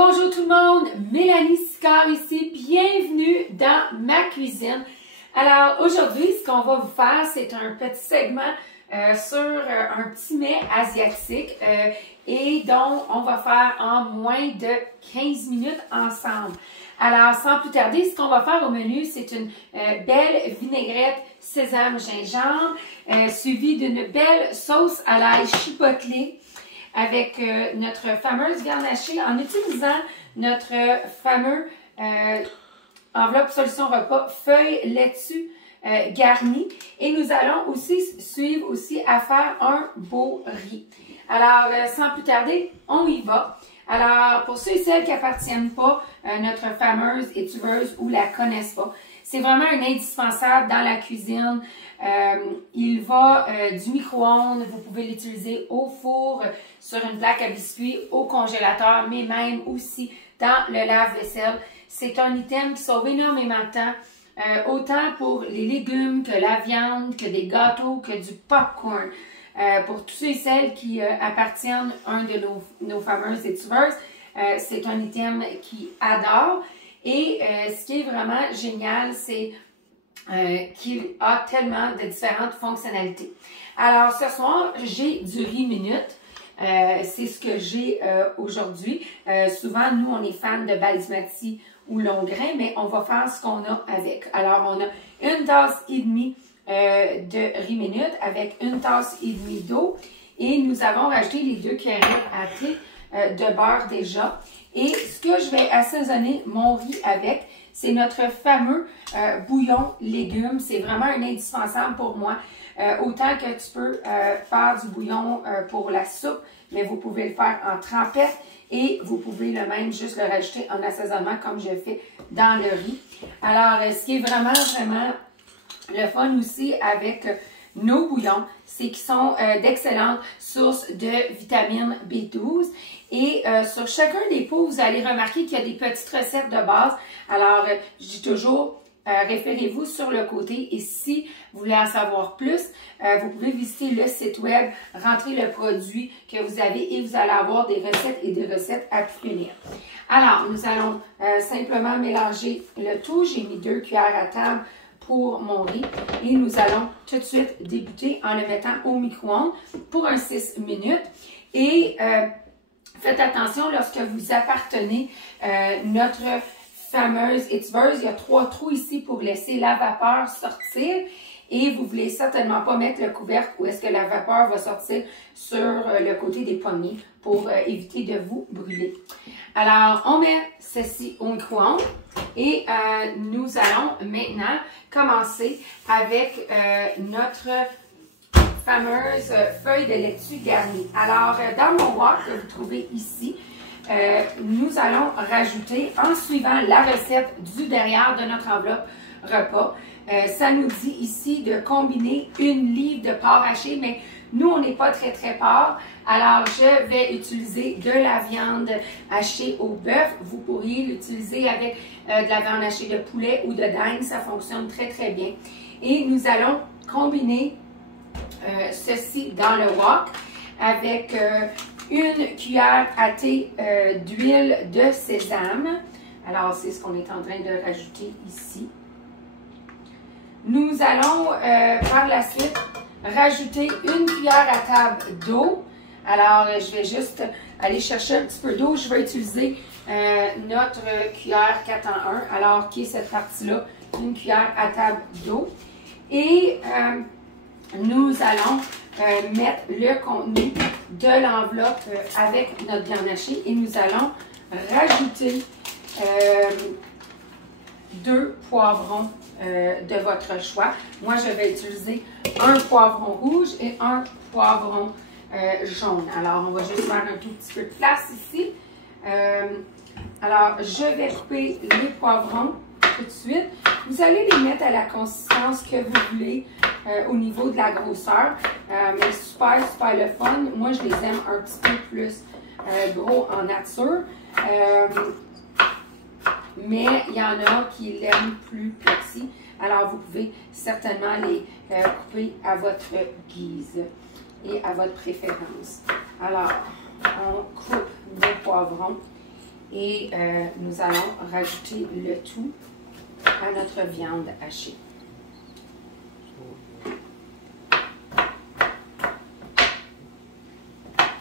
Bonjour tout le monde, Mélanie Sicard ici, bienvenue dans ma cuisine. Alors aujourd'hui, ce qu'on va vous faire, c'est un petit segment sur un petit mets asiatique et dont on va faire en moins de 15 minutes ensemble. Alors sans plus tarder, ce qu'on va faire au menu, c'est une belle vinaigrette sésame-gingembre suivie d'une belle sauce à l'ail chipotle avec notre fameuse garnachée en utilisant notre fameux enveloppe solution repas feuille laitue garnie. Et nous allons aussi suivre à faire un beau riz. Alors, sans plus tarder, on y va. Alors, pour ceux et celles qui n'appartiennent pas notre fameuse étuveuse ou la connaissent pas, c'est vraiment un indispensable dans la cuisine. Il va du micro-ondes, vous pouvez l'utiliser au four, sur une plaque à biscuits, au congélateur, mais même aussi dans le lave-vaisselle. C'est un item qui sauve énormément de temps, autant pour les légumes que la viande, que des gâteaux, que du popcorn. Pour tous ceux et celles qui appartiennent à un de nos fameuses étuveuses, c'est un item qui adore. Et ce qui est vraiment génial, c'est qu'il a tellement de différentes fonctionnalités. Alors, ce soir, j'ai du riz minute. C'est ce que j'ai aujourd'hui. Souvent, nous, on est fans de basmati ou long grain, mais on va faire ce qu'on a avec. Alors, on a une tasse et demie de riz minute avec une tasse et demie d'eau. Et nous avons rajouté les 2 cuillerées à thé de beurre déjà. Et ce que je vais assaisonner mon riz avec, c'est notre fameux bouillon légumes. C'est vraiment un indispensable pour moi. Autant que tu peux faire du bouillon pour la soupe, mais vous pouvez le faire en trempette et vous pouvez le même juste le rajouter en assaisonnement comme je fais dans le riz. Alors, ce qui est vraiment le fun aussi avec nos bouillons, c'est qu'ils sont d'excellentes sources de vitamine B12. Et sur chacun des pots, vous allez remarquer qu'il y a des petites recettes de base. Alors, je dis toujours, référez-vous sur le côté. Et si vous voulez en savoir plus, vous pouvez visiter le site web, rentrer le produit que vous avez et vous allez avoir des recettes et des recettes à plus finir. Alors, nous allons simplement mélanger le tout. J'ai mis 2 cuillères à table pour mon riz et nous allons tout de suite débuter en le mettant au micro-ondes pour un 6 minutes. Et faites attention lorsque vous appartenez notre fameuse étuveuse. Il y a 3 trous ici pour laisser la vapeur sortir et vous ne voulez certainement pas mettre le couvercle où est-ce que la vapeur va sortir sur le côté des poignées pour éviter de vous brûler. Alors, on met ceci au micro-ondes et nous allons maintenant commencer avec notre fameuse feuille de laitue garnie. Alors, dans mon wok que vous trouvez ici, nous allons rajouter, en suivant la recette du derrière de notre enveloppe repas, ça nous dit ici de combiner 1 livre de porc haché, mais nous, on n'est pas très porc. Alors, je vais utiliser de la viande hachée au bœuf. Vous pourriez l'utiliser avec de la viande hachée de poulet ou de dinde. Ça fonctionne très bien. Et nous allons combiner ceci dans le wok avec 1 cuillère à thé d'huile de sésame. Alors, c'est ce qu'on est en train de rajouter ici. Nous allons par la suite rajouter 1 cuillère à table d'eau. Alors, je vais juste aller chercher un petit peu d'eau. Je vais utiliser notre cuillère 4 en 1, alors qui est cette partie-là, 1 cuillère à table d'eau. Et nous allons mettre le contenu de l'enveloppe avec notre viande hachée et nous allons rajouter 2 poivrons de votre choix. Moi, je vais utiliser un poivron rouge et un poivron jaune. Alors, on va juste faire un tout petit peu de place ici. Alors, je vais couper les poivrons tout de suite. Vous allez les mettre à la consistance que vous voulez au niveau de la grosseur. Mais super le fun. Moi, je les aime un petit peu plus gros en nature. Mais il y en a qui l'aiment plus petit. Alors, vous pouvez certainement les couper à votre guise et à votre préférence. Alors, on coupe nos poivrons Et nous allons rajouter le tout à notre viande hachée.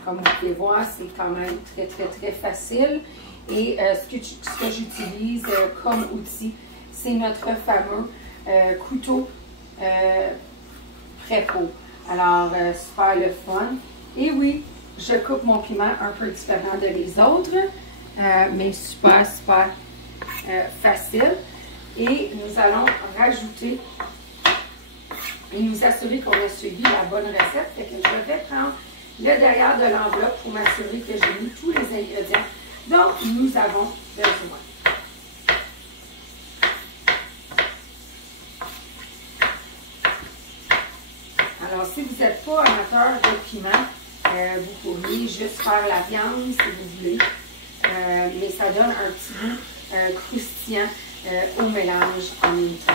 Comme vous pouvez voir, c'est quand même très facile. Et ce que j'utilise comme outil, c'est notre fameux couteau pré-pot. Alors, super le fun. Et oui, je coupe mon piment un peu différent de les autres, mais super facile. Et nous allons rajouter et nous assurer qu'on a suivi la bonne recette. Fait que je vais prendre le derrière de l'enveloppe pour m'assurer que j'ai mis tous les ingrédients dont nous avons besoin. Alors, si vous n'êtes pas amateur de piment, vous pourriez juste faire la viande si vous voulez, mais ça donne un petit goût croustillant au mélange en même temps.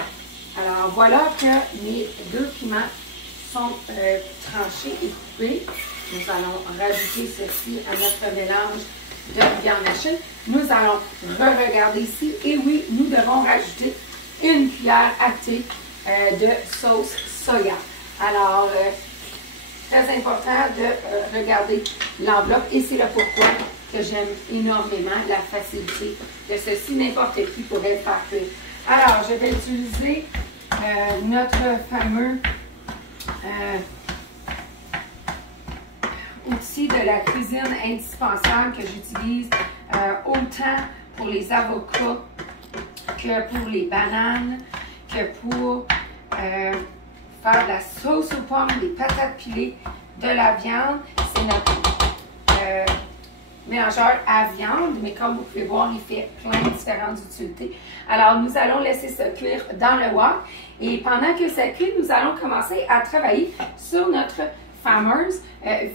Alors, voilà que mes 2 piments sont tranchés et coupés. Nous allons rajouter ceci à notre mélange de viande hachée. Nous allons re-regarder ici. Et oui, nous devons rajouter une cuillère à thé de sauce soya. Alors, très important de regarder l'enveloppe. Et c'est le pourquoi que j'aime énormément la facilité de ceci. N'importe qui pourrait le faire cuire. Alors, je vais utiliser notre fameux outil de la cuisine indispensable que j'utilise autant pour les avocats que pour les bananes, que pour faire de la sauce aux pommes, des patates pilées, de la viande. C'est notre mélangeur à viande, mais comme vous pouvez voir, il fait plein de différentes utilités. Alors, nous allons laisser ça cuire dans le wok. Et pendant que ça cuit, nous allons commencer à travailler sur notre fameuse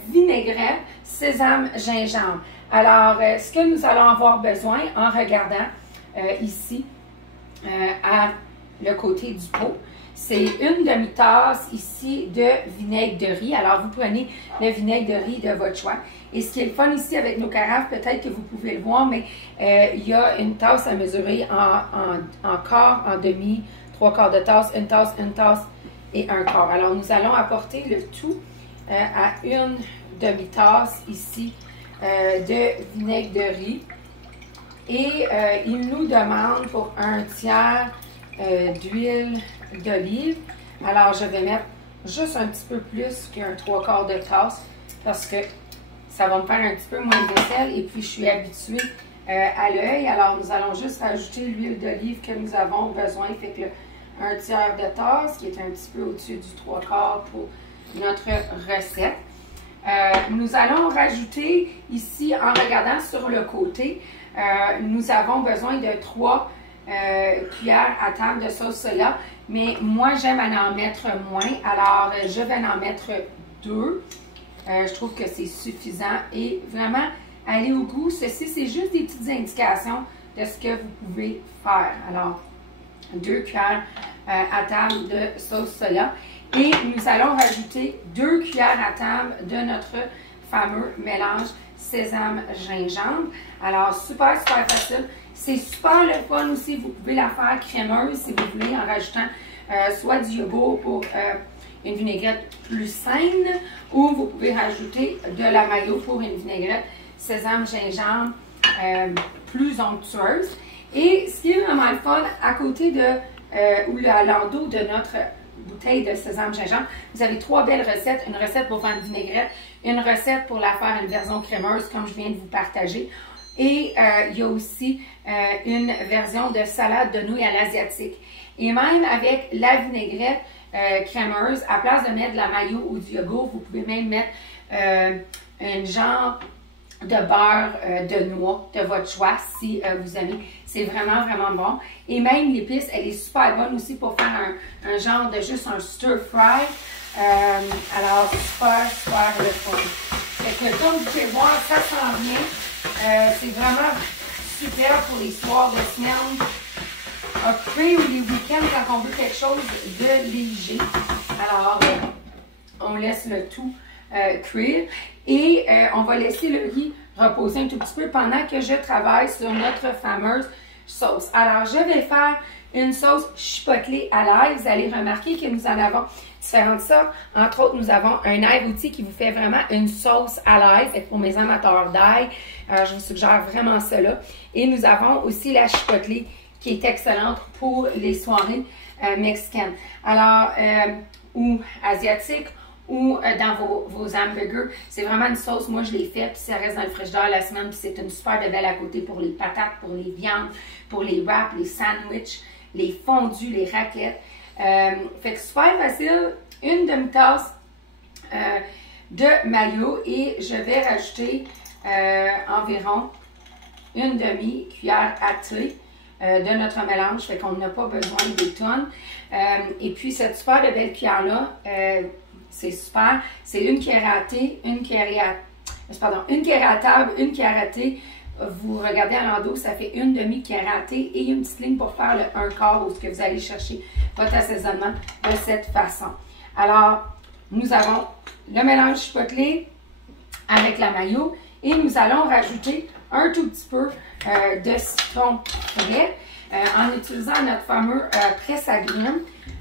vinaigrette sésame-gingembre. Alors, ce que nous allons avoir besoin en regardant ici à le côté du pot, c'est une demi-tasse ici de vinaigre de riz. Alors, vous prenez le vinaigre de riz de votre choix. Et ce qui est le fun ici avec nos carafes, peut-être que vous pouvez le voir, mais il y a une tasse à mesurer en quart, en demi, 3/4 de tasse, une tasse et un quart. Alors, nous allons apporter le tout à une demi-tasse ici de vinaigre de riz. Et il nous demande pour un tiers d'huile d'olive. Alors, je vais mettre juste un petit peu plus qu'un 3/4 de tasse parce que ça va me faire un petit peu moins de vaisselle et puis je suis habituée à l'œil. Alors, nous allons juste rajouter l'huile d'olive que nous avons besoin. Fait que un tiers de tasse qui est un petit peu au-dessus du 3/4 pour notre recette. Nous allons rajouter ici, en regardant sur le côté, nous avons besoin de 3 cuillères à table de sauce soya, mais moi j'aime en mettre moins, alors je vais en mettre 2. Je trouve que c'est suffisant et vraiment aller au goût. Ceci, c'est juste des petites indications de ce que vous pouvez faire. Alors, 2 cuillères à table de sauce soya. Et nous allons rajouter 2 cuillères à table de notre fameux mélange sésame-gingembre. Alors, super facile. C'est super le fun aussi. Vous pouvez la faire crémeuse si vous voulez en rajoutant soit du yogourt pour une vinaigrette plus saine ou vous pouvez rajouter de la mayo pour une vinaigrette sésame-gingembre plus onctueuse. Et ce qui est vraiment le fun, à côté de ou à l'endos de notre bouteille de sésame-gingembre, vous avez 3 belles recettes. Une recette pour faire une vinaigrette, une recette pour la faire une version crémeuse comme je viens de vous partager. Et il y a aussi une version de salade de nouilles à l'asiatique. Et même avec la vinaigrette crémeuse, à place de mettre de la mayo ou du yogourt, vous pouvez même mettre un genre de beurre de noix de votre choix si vous aimez. C'est vraiment bon. Et même l'épice, elle est super bonne aussi pour faire un genre de juste un stir fry. Alors, super le fun. Fait que comme vous pouvez voir, ça sent bien. C'est vraiment super pour les soirs de semaine occupés ou les week-ends quand on veut quelque chose de léger. Alors, on laisse le tout cuire et on va laisser le riz reposer un tout petit peu pendant que je travaille sur notre fameuse sauce. Alors, je vais faire une sauce chipotle à l'ail. Vous allez remarquer que nous en avons différentes sortes. Entre autres, nous avons un ail rôti qui vous fait vraiment une sauce à l'ail. Fait que pour mes amateurs d'ail, je vous suggère vraiment cela. Et nous avons aussi la chipotle qui est excellente pour les soirées mexicaines. Alors, ou asiatiques, ou dans vos hamburgers. C'est vraiment une sauce, moi je l'ai faite, puis ça reste dans le frigidaire la semaine, puis c'est une super de belle à côté pour les patates, pour les viandes, pour les wraps, les sandwichs, les fondus, les raquettes. Fait que super facile, une demi-tasse de mayo et je vais rajouter environ une demi-cuillère à thé de notre mélange, fait qu'on n'a pas besoin des tonnes. Et puis cette super de belle cuillère-là, c'est super. C'est une cuillère à thé, une cuillère à table, une cuillère à thé. Vous regardez à l'endos, ça fait une demi-cuillère à thé et une petite ligne pour faire le 1/4 où ce que vous allez chercher votre assaisonnement de cette façon. Alors, nous avons le mélange chipotle avec la mayo et nous allons rajouter un tout petit peu de citron frais en utilisant notre fameux presse-agrumes.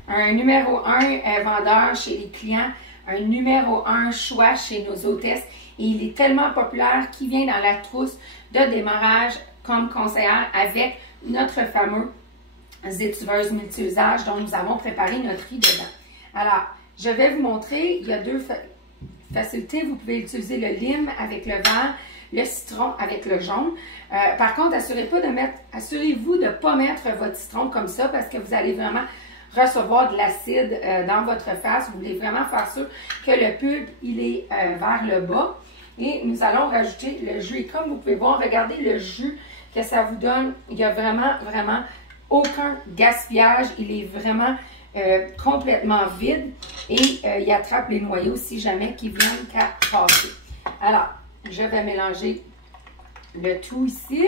Un numéro 1 vendeur chez les clients, un numéro 1 choix chez nos hôtesses. Et il est tellement populaire qu'il vient dans la trousse de démarrage comme conseillère avec notre fameuse étuveuse multi-usage dont nous avons préparé notre riz dedans. Alors, je vais vous montrer, il y a deux facilités. Vous pouvez utiliser le lime avec le vert, le citron avec le jaune. Par contre, assurez-vous de ne pas mettre votre citron comme ça parce que vous allez vraiment recevoir de l'acide dans votre face. Vous voulez vraiment faire sûr que le pulpe, il est vers le bas. Et nous allons rajouter le jus. Et comme vous pouvez voir, regardez le jus que ça vous donne. Il n'y a vraiment, vraiment aucun gaspillage. Il est vraiment complètement vide. Et il attrape les noyaux si jamais qu'ils viennent qu'à passer. Alors, je vais mélanger le tout ici.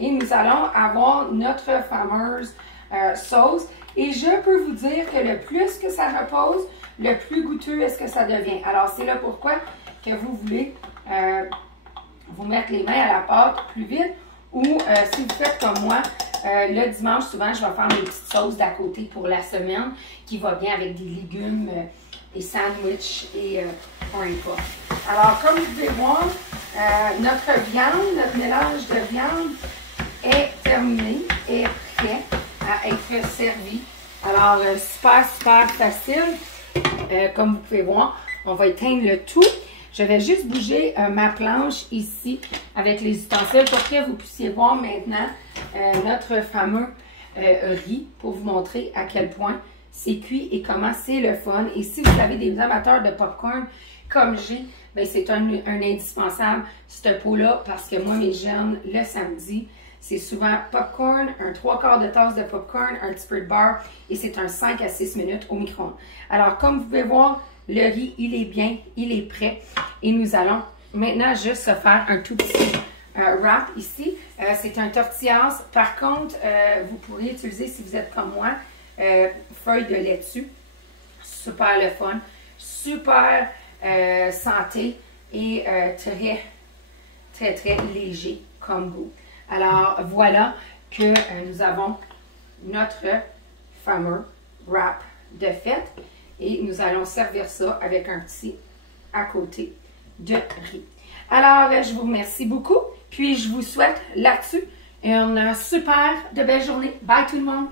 Et nous allons avoir notre fameuse sauce. Et je peux vous dire que le plus que ça repose, le plus goûteux est-ce que ça devient. Alors, c'est là pourquoi que vous voulez vous mettre les mains à la pâte plus vite. Ou si vous faites comme moi, le dimanche, souvent, je vais faire mes petites sauces d'à côté pour la semaine qui va bien avec des légumes, des sandwichs et un repas. Alors, comme vous pouvez voir, notre viande, notre mélange de viande est terminé, est prêt à être servi. Alors, super, super facile. Comme vous pouvez voir, on va éteindre le tout. Je vais juste bouger ma planche ici avec les ustensiles pour que vous puissiez voir maintenant notre fameux riz pour vous montrer à quel point c'est cuit et comment c'est le fun. Et si vous avez des amateurs de popcorn comme j'ai, ben c'est un indispensable, ce pot-là, parce que moi, mes jeunes, le samedi, c'est souvent popcorn, un 3/4 de tasse de popcorn, un petit peu de beurre et c'est un 5 à 6 minutes au micro-ondes. Alors, comme vous pouvez voir, le riz, il est bien, il est prêt. Et nous allons maintenant juste se faire un tout petit wrap ici. C'est un tortillas. Par contre, vous pourriez utiliser, si vous êtes comme moi, feuilles de laitue. Super le fun, super santé et très, très, très léger comme goût. Alors, voilà que nous avons notre fameux wrap de fête. Et nous allons servir ça avec un petit à côté de riz. Alors, je vous remercie beaucoup. Puis, je vous souhaite là-dessus une super de belle journée. Bye tout le monde!